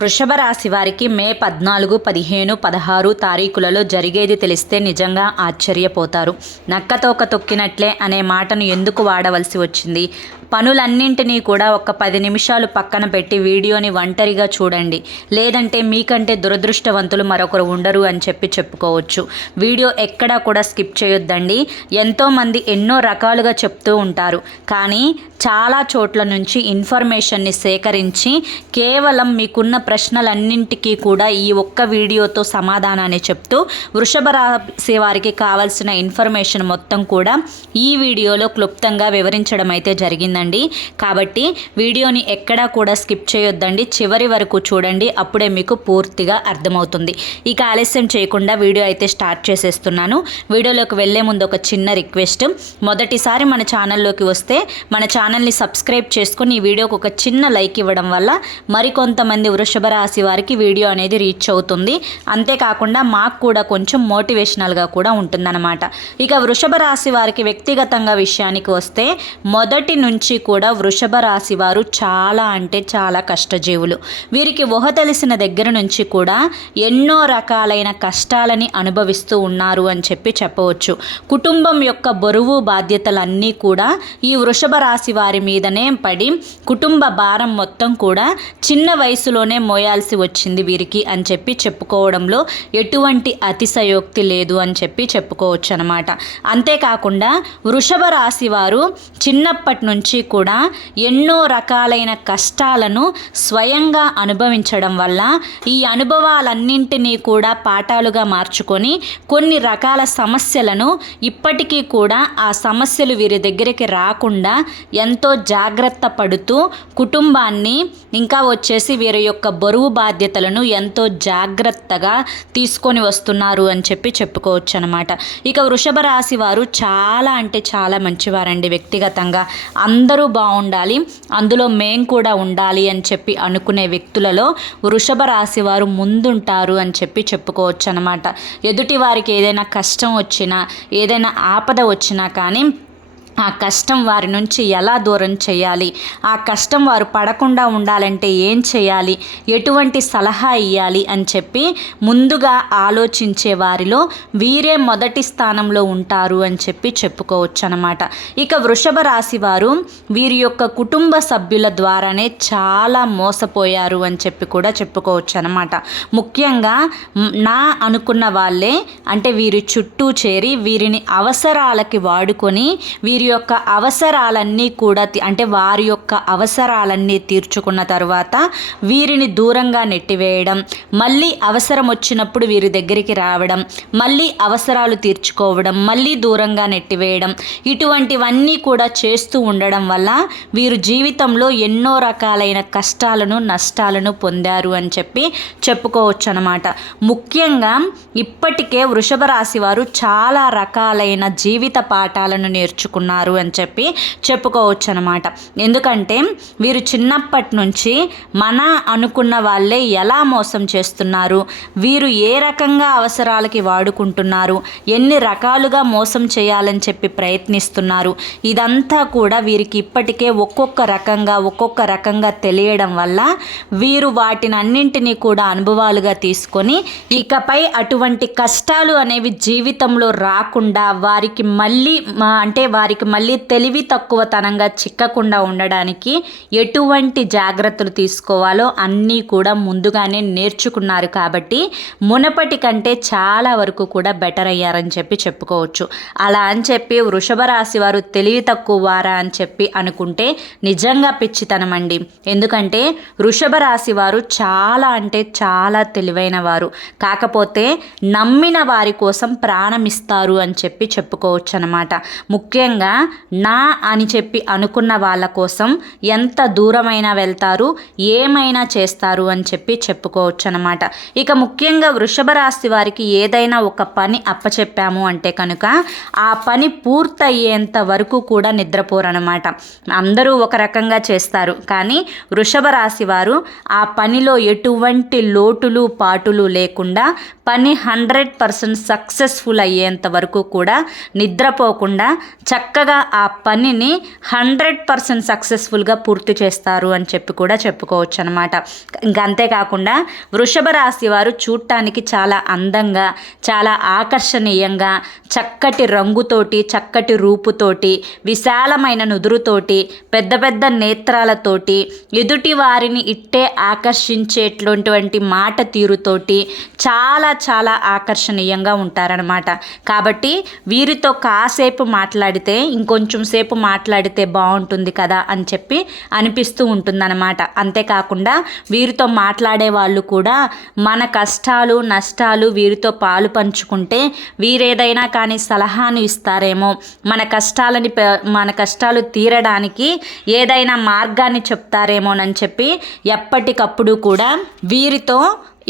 వృషభ రాశి వారికి మే పద్నాలుగు పదిహేను పదహారు తారీఖులలో జరిగేది తెలిస్తే నిజంగా ఆశ్చర్యపోతారు. నక్కతోక తొక్కినట్లే అనే మాటను ఎందుకు వాడవలసి వచ్చింది? పనులన్నింటినీ కూడా ఒక పది నిమిషాలు పక్కన పెట్టి వీడియోని ఒంటరిగా చూడండి. లేదంటే మీకంటే దురదృష్టవంతులు మరొకరు ఉండరు అని చెప్పి చెప్పుకోవచ్చు. వీడియో ఎక్కడా కూడా స్కిప్ చేయొద్దండి. ఎంతోమంది ఎన్నో రకాలుగా చెప్తూ ఉంటారు. కానీ చాలా చోట్ల నుంచి ఇన్ఫర్మేషన్ని సేకరించి కేవలం మీకున్న ప్రశ్నలన్నింటికీ కూడా ఈ ఒక్క వీడియోతో సమాధానాన్ని చెప్తూ వృషభ రాశి వారికి కావాల్సిన ఇన్ఫర్మేషన్ మొత్తం కూడా ఈ వీడియోలో క్లుప్తంగా వివరించడం అయితే ఉంటుందండి. కాబట్టి వీడియోని ఎక్కడా కూడా స్కిప్ చేయొద్దండి. చివరి వరకు చూడండి. అప్పుడే మీకు పూర్తిగా అర్థమవుతుంది. ఇక ఆలస్యం చేయకుండా వీడియో అయితే స్టార్ట్ చేసేస్తున్నాను. వీడియోలోకి వెళ్ళే ముందు ఒక చిన్న రిక్వెస్ట్. మొదటిసారి మన ఛానల్లోకి వస్తే మన ఛానల్ని సబ్స్క్రైబ్ చేసుకుని ఈ వీడియోకి ఒక చిన్న లైక్ ఇవ్వడం వల్ల మరికొంతమంది వృషభ రాశి వారికి వీడియో అనేది రీచ్ అవుతుంది. అంతేకాకుండా మాకు కూడా కొంచెం మోటివేషనల్గా కూడా ఉంటుందన్నమాట. ఇక వృషభ రాశి వారికి వ్యక్తిగతంగా విషయానికి వస్తే మొదటి నుంచి కూడా వృషభ రాశి వారు చాలా అంటే చాలా కష్టజీవులు. వీరికి ఊహ తెలిసిన దగ్గర నుంచి కూడా ఎన్నో రకాలైన కష్టాలని అనుభవిస్తూ ఉన్నారు అని చెప్పి చెప్పవచ్చు. కుటుంబం యొక్క బరువు బాధ్యతలన్నీ కూడా ఈ వృషభ రాశి వారి మీదనే పడి కుటుంబ భారం మొత్తం కూడా చిన్న వయసులోనే మోయాల్సి వచ్చింది వీరికి అని చెప్పి చెప్పుకోవడంలో ఎటువంటి అతిశయోక్తి లేదు అని చెప్పి చెప్పుకోవచ్చు అనమాట అంతేకాకుండా వృషభ రాశి వారు చిన్నప్పటి నుంచి కూడా ఎన్నో రకాలైన కష్టాలను స్వయంగా అనుభవించడం వల్ల ఈ అనుభవాలన్నింటినీ కూడా పాఠాలుగా మార్చుకొని కొన్ని రకాల సమస్యలను ఇప్పటికీ కూడా ఆ సమస్యలు వీరి దగ్గరికి రాకుండా ఎంతో జాగ్రత్త పడుతూ కుటుంబాన్ని ఇంకా వచ్చేసి వీరి యొక్క బరువు బాధ్యతలను ఎంతో జాగ్రత్తగా తీసుకొని వస్తున్నారు అని చెప్పి చెప్పుకోవచ్చు అనమాట ఇక వృషభ రాశి వారు చాలా అంటే చాలా మంచివారండి వ్యక్తిగతంగా. అందరూ అందరూ బాగుండాలి అందులో మేం కూడా ఉండాలి అని చెప్పి అనుకునే వ్యక్తులలో వృషభ రాశి వారు ముందుంటారు అని చెప్పి చెప్పుకోవచ్చు అనమాట ఎదుటి వారికి ఏదైనా కష్టం వచ్చినా ఏదైనా ఆపద వచ్చినా కానీ ఆ కష్టం వారి నుంచి ఎలా దూరం చేయాలి? ఆ కష్టం వారు పడకుండా ఉండాలంటే ఏం చేయాలి? ఎటువంటి సలహా ఇవ్వాలి అని చెప్పి ముందుగా ఆలోచించే వారిలో వీరే మొదటి స్థానంలో ఉంటారు అని చెప్పి చెప్పుకోవచ్చు అనమాట ఇక వృషభ రాశి వారు వీరి యొక్క కుటుంబ సభ్యుల ద్వారానే చాలా మోసపోయారు అని చెప్పి కూడా చెప్పుకోవచ్చు అనమాట ముఖ్యంగా నా అనుకున్న వాళ్ళే అంటే వీరి చుట్టూ చేరి వీరిని అవసరాలకి వాడుకొని వీరి యొక్క అవసరాలన్నీ కూడా అంటే వారి యొక్క అవసరాలన్నీ తీర్చుకున్న తర్వాత వీరిని దూరంగా నెట్టివేయడం మళ్ళీ అవసరం వచ్చినప్పుడు వీరి దగ్గరికి రావడం మళ్ళీ అవసరాలు తీర్చుకోవడం మళ్ళీ దూరంగా నెట్టివేయడం ఇటువంటివన్నీ కూడా చేస్తూ ఉండడం వల్ల వీరు జీవితంలో ఎన్నో రకాలైన కష్టాలను నష్టాలను పొందారు అని చెప్పి చెప్పుకోవచ్చు అనమాట ముఖ్యంగా ఇప్పటికే వృషభ రాశి వారు చాలా రకాలైన జీవిత పాఠాలను నేర్చుకున్నారు. అని చెప్పి చెప్పుకోవచ్చు అనమాట ఎందుకంటే వీరు చిన్నప్పటి నుంచి మన అనుకున్న వాళ్ళే ఎలా మోసం చేస్తున్నారు వీరు ఏ రకంగా అవసరాలకి వాడుకుంటున్నారు ఎన్ని రకాలుగా మోసం చేయాలని చెప్పి ప్రయత్నిస్తున్నారు ఇదంతా కూడా వీరికి ఇప్పటికే ఒక్కొక్క రకంగా ఒక్కొక్క రకంగా తెలియడం వల్ల వీరు వాటిని అన్నింటినీ కూడా అనుభవాలుగా తీసుకొని ఇకపై అటువంటి కష్టాలు అనేవి జీవితంలో రాకుండా వారికి మళ్ళీ అంటే వారికి మళ్ళీ తెలివి తక్కువతనంగా చిక్కకుండా ఉండడానికి ఎటువంటి జాగ్రత్తలు తీసుకోవాలో అన్నీ కూడా ముందుగానే నేర్చుకున్నారు కాబట్టి మునపటి కంటే చాలా వరకు కూడా బెటర్ అయ్యారని చెప్పి చెప్పుకోవచ్చు. అలా అని చెప్పి వృషభ రాశి వారు తెలివి తక్కువ వారా అని చెప్పి అనుకుంటే నిజంగా పిచ్చితనం అండి. ఎందుకంటే వృషభ రాశి వారు చాలా అంటే చాలా తెలివైన వారు. కాకపోతే నమ్మిన వారి కోసం ప్రాణం ఇస్తారు అని చెప్పి చెప్పుకోవచ్చు అనమాట ముఖ్యంగా నా అని చెప్పి అనుకున్న వాళ్ళ కోసం ఎంత దూరమైనా వెళ్తారు ఏమైనా చేస్తారు అని చెప్పి చెప్పుకోవచ్చు అనమాట ఇక ముఖ్యంగా వృషభ రాశి వారికి ఏదైనా ఒక పని అప్పచెప్పాము అంటే కనుక ఆ పని పూర్తయ్యేంత వరకు కూడా నిద్రపోరనమాట అందరూ ఒక రకంగా చేస్తారు. కానీ వృషభ రాశి వారు ఆ పనిలో ఎటువంటి లోటులు పాటులు లేకుండా పని హండ్రెడ్ పర్సెంట్ సక్సెస్ఫుల్ అయ్యేంత వరకు కూడా నిద్రపోకుండా చక్కగా ఆ పనిని హండ్రెడ్ పర్సెంట్ సక్సెస్ఫుల్గా పూర్తి చేస్తారు అని చెప్పి కూడా చెప్పుకోవచ్చు అనమాట ఇంకా అంతేకాకుండా వృషభ రాశి వారు చూడటానికి చాలా అందంగా చాలా ఆకర్షణీయంగా చక్కటి రంగుతోటి చక్కటి రూపుతోటి విశాలమైన నుదురుతోటి పెద్ద పెద్ద నేత్రాలతోటి ఎదుటి వారిని ఇట్టే ఆకర్షించేటటువంటి మాట తీరుతోటి చాలా చాలా ఆకర్షణీయంగా ఉంటారనమాట కాబట్టి వీరితో కాసేపు మాట్లాడితే ఇంకొంచెం సేపు మాట్లాడితే బాగుంటుంది కదా అని చెప్పి అనిపిస్తూ ఉంటుందన్నమాట. అంతేకాకుండా వీరితో మాట్లాడే వాళ్ళు కూడా మన కష్టాలు నష్టాలు వీరితో పాలు పంచుకుంటే వీరేదైనా కానీ సలహాను ఇస్తారేమో. మన కష్టాలని మన కష్టాలు తీరడానికి ఏదైనా మార్గాన్ని చెప్తారేమోనని చెప్పి ఎప్పటికప్పుడు కూడా వీరితో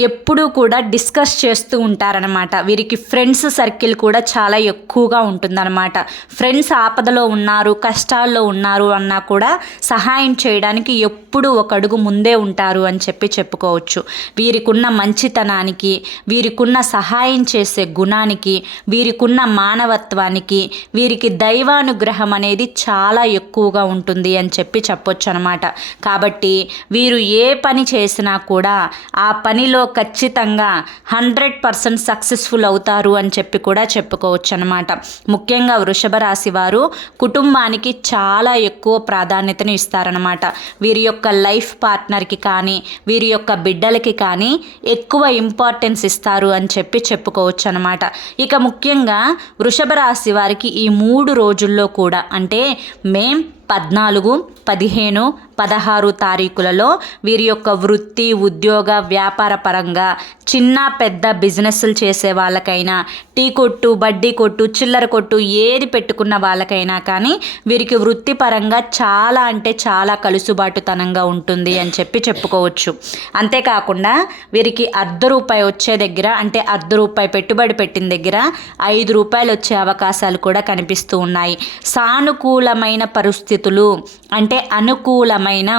ఎప్పుడూ కూడా డిస్కస్ చేస్తూ ఉంటారనమాట వీరికి ఫ్రెండ్స్ సర్కిల్ కూడా చాలా ఎక్కువగా ఉంటుందన్నమాట. ఫ్రెండ్స్ ఆపదలో ఉన్నారు కష్టాల్లో ఉన్నారు అన్నా కూడా సహాయం చేయడానికి ఎప్పుడు ఒక అడుగు ముందే ఉంటారు అని చెప్పి చెప్పుకోవచ్చు. వీరికున్న మంచితనానికి వీరికున్న సహాయం చేసే గుణానికి వీరికున్న మానవత్వానికి వీరికి దైవానుగ్రహం అనేది చాలా ఎక్కువగా ఉంటుంది అని చెప్పి చెప్పొచ్చు అనమాట కాబట్టి వీరు ఏ పని చేసినా కూడా ఆ పనిలో ఖచ్చితంగా హండ్రెడ్ పర్సెంట్ సక్సెస్ఫుల్ అవుతారు అని చెప్పి కూడా చెప్పుకోవచ్చు అనమాట ముఖ్యంగా వృషభ రాశి వారు కుటుంబానికి చాలా ఎక్కువ ప్రాధాన్యతను ఇస్తారనమాట వీరి యొక్క లైఫ్ పార్ట్నర్కి కానీ వీరి యొక్క బిడ్డలకి కానీ ఎక్కువ ఇంపార్టెన్స్ ఇస్తారు అని చెప్పి చెప్పుకోవచ్చు అనమాట ఇక ముఖ్యంగా వృషభ రాశి వారికి ఈ మూడు రోజుల్లో కూడా అంటే మే పద్నాలుగు పదిహేను పదహారు తారీఖులలో వీరి యొక్క వృత్తి ఉద్యోగ వ్యాపార పరంగా చిన్న పెద్ద బిజినెస్లు చేసే వాళ్ళకైనా టీ కొట్టు బడ్డీ కొట్టు చిల్లర కొట్టు ఏది పెట్టుకున్న వాళ్ళకైనా కానీ వీరికి వృత్తిపరంగా చాలా అంటే చాలా కలుసుబాటుతనంగా ఉంటుంది అని చెప్పి చెప్పుకోవచ్చు. అంతేకాకుండా వీరికి అర్ధ రూపాయి వచ్చే దగ్గర అంటే అర్ధ రూపాయి పెట్టుబడి పెట్టిన దగ్గర ఐదు రూపాయలు వచ్చే అవకాశాలు కూడా కనిపిస్తూ ఉన్నాయి. సానుకూలమైన పరిస్థితి పరిస్థితులు అంటే అనుకూలమైన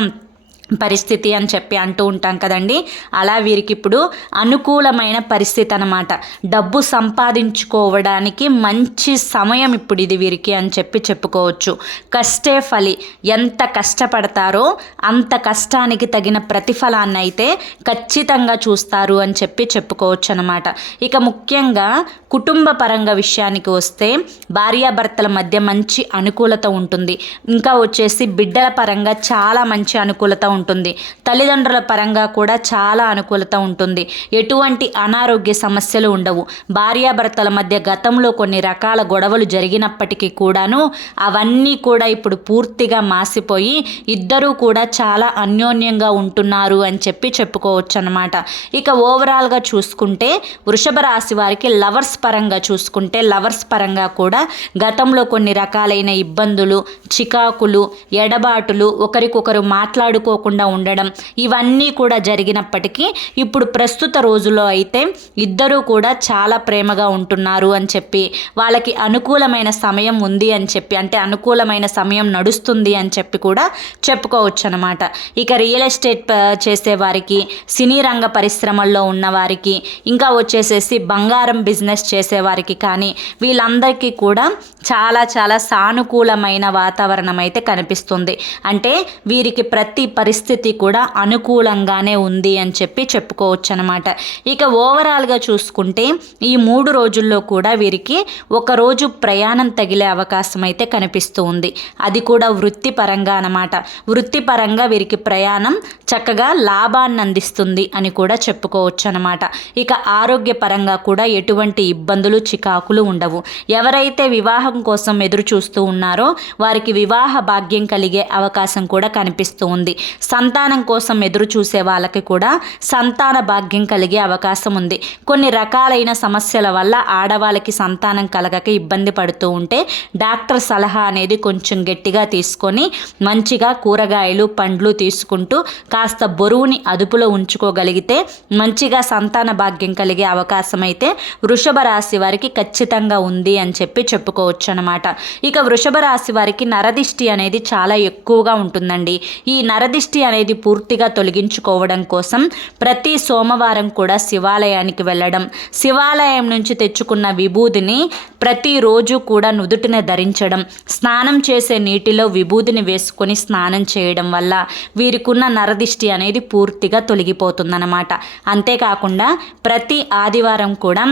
పరిస్థితి అని చెప్పి అంటూ ఉంటాం కదండి. అలా వీరికి ఇప్పుడు అనుకూలమైన పరిస్థితి అనమాట డబ్బు సంపాదించుకోవడానికి మంచి సమయం ఇప్పుడు ఇది వీరికి అని చెప్పి చెప్పుకోవచ్చు. కష్టే ఫలి. ఎంత కష్టపడతారో అంత కష్టానికి తగిన ప్రతిఫలాన్ని అయితే ఖచ్చితంగా చూస్తారు అని చెప్పి చెప్పుకోవచ్చు అనమాట ఇక ముఖ్యంగా కుటుంబ పరంగా విషయానికి వస్తే భార్యాభర్తల మధ్య మంచి అనుకూలత ఉంటుంది. ఇంకా వచ్చేసి బిడ్డల పరంగా చాలా మంచి అనుకూలత ఉంటుంది ఉంటుంది. తల్లిదండ్రుల పరంగా కూడా చాలా అనుకూలత ఉంటుంది. ఎటువంటి అనారోగ్య సమస్యలు ఉండవు. భార్యాభర్తల మధ్య గతంలో కొన్ని రకాల గొడవలు జరిగినప్పటికీ కూడాను అవన్నీ కూడా ఇప్పుడు పూర్తిగా మాసిపోయి ఇద్దరూ కూడా చాలా అన్యోన్యంగా ఉంటున్నారు అని చెప్పి చెప్పుకోవచ్చు అనమాట ఇక ఓవరాల్గా చూసుకుంటే వృషభ రాశి వారికి లవర్స్ పరంగా చూసుకుంటే లవర్స్ పరంగా కూడా గతంలో కొన్ని రకాలైన ఇబ్బందులు చికాకులు ఎడబాటులు ఒకరికొకరు మాట్లాడుకోకుండా ఉండడం ఇవన్నీ కూడా జరిగినప్పటికీ ఇప్పుడు ప్రస్తుత రోజుల్లో అయితే ఇద్దరూ కూడా చాలా ప్రేమగా ఉంటున్నారు అని చెప్పి వాళ్ళకి అనుకూలమైన సమయం ఉంది అని చెప్పి అంటే అనుకూలమైన సమయం నడుస్తుంది అని చెప్పి కూడా చెప్పుకోవచ్చు అనమాట ఇక రియల్ ఎస్టేట్ చేసే వారికి సినీ రంగ పరిశ్రమల్లో ఉన్న వారికి ఇంకా వచ్చేసేసి బంగారం బిజినెస్ చేసేవారికి కానీ వీళ్ళందరికీ కూడా చాలా చాలా సానుకూలమైన వాతావరణం అయితే కనిపిస్తుంది. అంటే వీరికి ప్రతి పరిస్థితి పరిస్థితి కూడా అనుకూలంగానే ఉంది అని చెప్పి చెప్పుకోవచ్చు అనమాట ఇక ఓవరాల్గా చూసుకుంటే ఈ మూడు రోజుల్లో కూడా వీరికి ఒకరోజు ప్రయాణం తగిలే అవకాశం అయితే కనిపిస్తూ ఉంది. అది కూడా వృత్తిపరంగా అనమాట వృత్తిపరంగా వీరికి ప్రయాణం చక్కగా లాభాన్ని అందిస్తుంది అని కూడా చెప్పుకోవచ్చు అనమాట ఇక ఆరోగ్యపరంగా కూడా ఎటువంటి ఇబ్బందులు చికాకులు ఉండవు. ఎవరైతే వివాహం కోసం ఎదురు చూస్తూ ఉన్నారో వారికి వివాహ భాగ్యం కలిగే అవకాశం కూడా కనిపిస్తూ ఉంది. సంతానం కోసం ఎదురు చూసే వాళ్ళకి కూడా సంతాన భాగ్యం కలిగే అవకాశం ఉంది. కొన్ని రకాలైన సమస్యల వల్ల ఆడవాళ్ళకి సంతానం కలగక ఇబ్బంది పడుతూ ఉంటే డాక్టర్ సలహా అనేది కొంచెం గట్టిగా తీసుకొని మంచిగా కూరగాయలు పండ్లు తీసుకుంటూ కాస్త బరువుని అదుపులో ఉంచుకోగలిగితే మంచిగా సంతాన భాగ్యం కలిగే అవకాశం అయితే వృషభ రాశి వారికి ఖచ్చితంగా ఉంది అని చెప్పి చెప్పుకోవచ్చు అనమాట ఇక వృషభ రాశి వారికి నరదిష్టి అనేది చాలా ఎక్కువగా ఉంటుందండి. ఈ నరదిష్టి నరదిష్టి అనేది పూర్తిగా తొలగించుకోవడం కోసం ప్రతి సోమవారం కూడా శివాలయానికి వెళ్ళడం. శివాలయం నుంచి తెచ్చుకున్న విభూదిని ప్రతిరోజు కూడా నుదుటిన ధరించడం. స్నానం చేసే నీటిలో విభూదిని వేసుకొని స్నానం చేయడం వల్ల వీరికున్న నరదిష్టి అనేది పూర్తిగా తొలగిపోతుందన్నమాట. అంతేకాకుండా ప్రతి ఆదివారం కూడా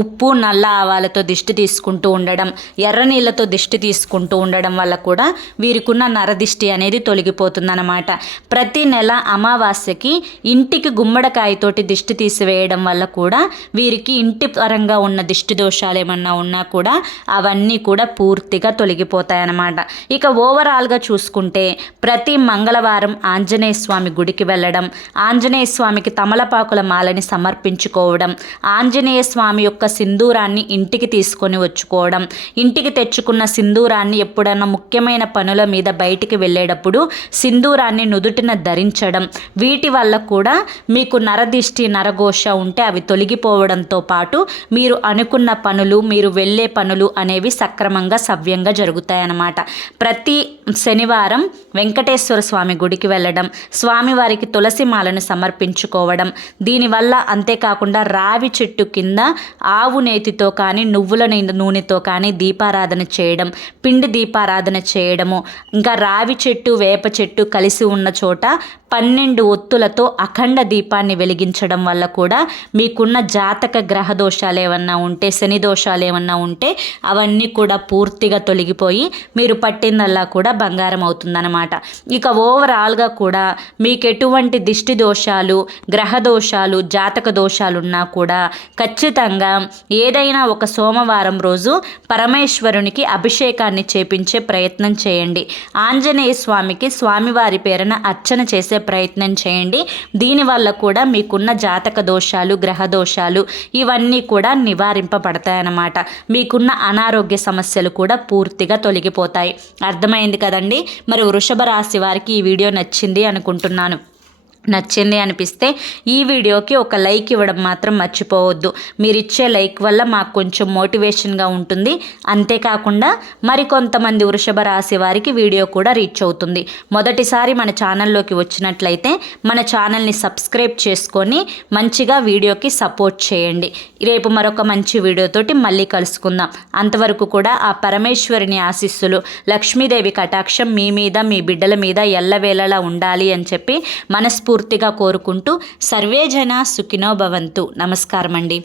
ఉప్పు నల్ల ఆవాలతో దిష్టి తీసుకుంటూ ఉండడం ఎర్ర నీళ్ళతో దిష్టి తీసుకుంటూ ఉండడం వల్ల కూడా వీరికున్న నరదిష్టి అనేది తొలగిపోతుందన్నమాట. ప్రతి నెల అమావాస్యకి ఇంటికి గుమ్మడికాయతోటి దిష్టి తీసివేయడం వల్ల కూడా వీరికి ఇంటి పరంగా ఉన్న దిష్టి దోషాలు ఏమన్నా ఉన్నా కూడా అవన్నీ కూడా పూర్తిగా తొలగిపోతాయన్నమాట. ఇక ఓవరాల్గా చూసుకుంటే ప్రతి మంగళవారం ఆంజనేయ స్వామి గుడికి వెళ్ళడం ఆంజనేయ స్వామికి తమలపాకుల మాలని సమర్పించుకోవడం ఆంజనేయ స్వామి యొక్క యొక్క సింధూరాన్ని ఇంటికి తీసుకొని వచ్చుకోవడం. ఇంటికి తెచ్చుకున్న సింధూరాన్ని ఎప్పుడన్నా ముఖ్యమైన పనుల మీద బయటికి వెళ్ళేటప్పుడు సింధూరాన్ని నుదుటిన ధరించడం. వీటి వల్ల కూడా మీకు నరదిష్టి నరఘోష ఉంటే అవి తొలగిపోవడంతో పాటు మీరు అనుకున్న పనులు మీరు వెళ్ళే పనులు అనేవి సక్రమంగా సవ్యంగా జరుగుతాయన్నమాట. ప్రతి శనివారం వెంకటేశ్వర స్వామి గుడికి వెళ్ళడం స్వామివారికి తులసి మాలను సమర్పించుకోవడం దీనివల్ల అంతేకాకుండా రావి చెట్టు కింద ఆవు నేతితో కానీ నువ్వుల నూనెతో కానీ దీపారాధన చేయడం పిండి దీపారాధన చేయడము ఇంకా రావి చెట్టు వేప చెట్టు కలిసి ఉన్న చోట పన్నెండు ఒత్తులతో అఖండ దీపాన్ని వెలిగించడం వల్ల కూడా మీకున్న జాతక గ్రహ దోషాలు ఏమన్నా ఉంటే శని దోషాలు ఏమన్నా ఉంటే అవన్నీ కూడా పూర్తిగా తొలగిపోయి మీరు పట్టిందల్లా కూడా బంగారం అవుతుందన్నమాట. ఇక ఓవరాల్గా కూడా మీకు ఎటువంటి దిష్టి దోషాలు గ్రహ దోషాలు జాతక దోషాలు ఉన్నా కూడా ఖచ్చితంగా ఏదైనా ఒక సోమవారం రోజు పరమేశ్వరునికి అభిషేకాన్ని చేపించే ప్రయత్నం చేయండి. ఆంజనేయ స్వామికి స్వామివారి పేరున అర్చన చేసే చేసే ప్రయత్నం చేయండి. దీనివల్ల కూడా మీకున్న జాతక దోషాలు గ్రహ దోషాలు ఇవన్నీ కూడా నివారింపబడతాయన్నమాట. మీకున్న అనారోగ్య సమస్యలు కూడా పూర్తిగా తొలగిపోతాయి. అర్థమైంది కదండి? మరి వృషభ రాశి వారికి ఈ వీడియో నచ్చింది అనుకుంటున్నాను. నచ్చింది అనిపిస్తే ఈ వీడియోకి ఒక లైక్ ఇవ్వడం మాత్రం మర్చిపోవద్దు. మీరు ఇచ్చే లైక్ వల్ల మాకు కొంచెం మోటివేషన్గా ఉంటుంది. అంతేకాకుండా మరికొంతమంది వృషభ రాశి వారికి వీడియో కూడా రీచ్ అవుతుంది. మొదటిసారి మన ఛానల్లోకి వచ్చినట్లయితే మన ఛానల్ని సబ్స్క్రైబ్ చేసుకొని మంచిగా వీడియోకి సపోర్ట్ చేయండి. రేపు మరొక మంచి వీడియోతోటి మళ్ళీ కలుసుకుందాం. అంతవరకు కూడా ఆ పరమేశ్వరిని ఆశీస్సులు లక్ష్మీదేవి కటాక్షం మీ మీద మీ బిడ్డల మీద ఎల్లవేళలా ఉండాలి అని చెప్పి మనస్ఫూర్తి మనస్ఫూర్తిగా కోరుకుంటూ సర్వేజన సుఖినో భవంతు. నమస్కారం అండి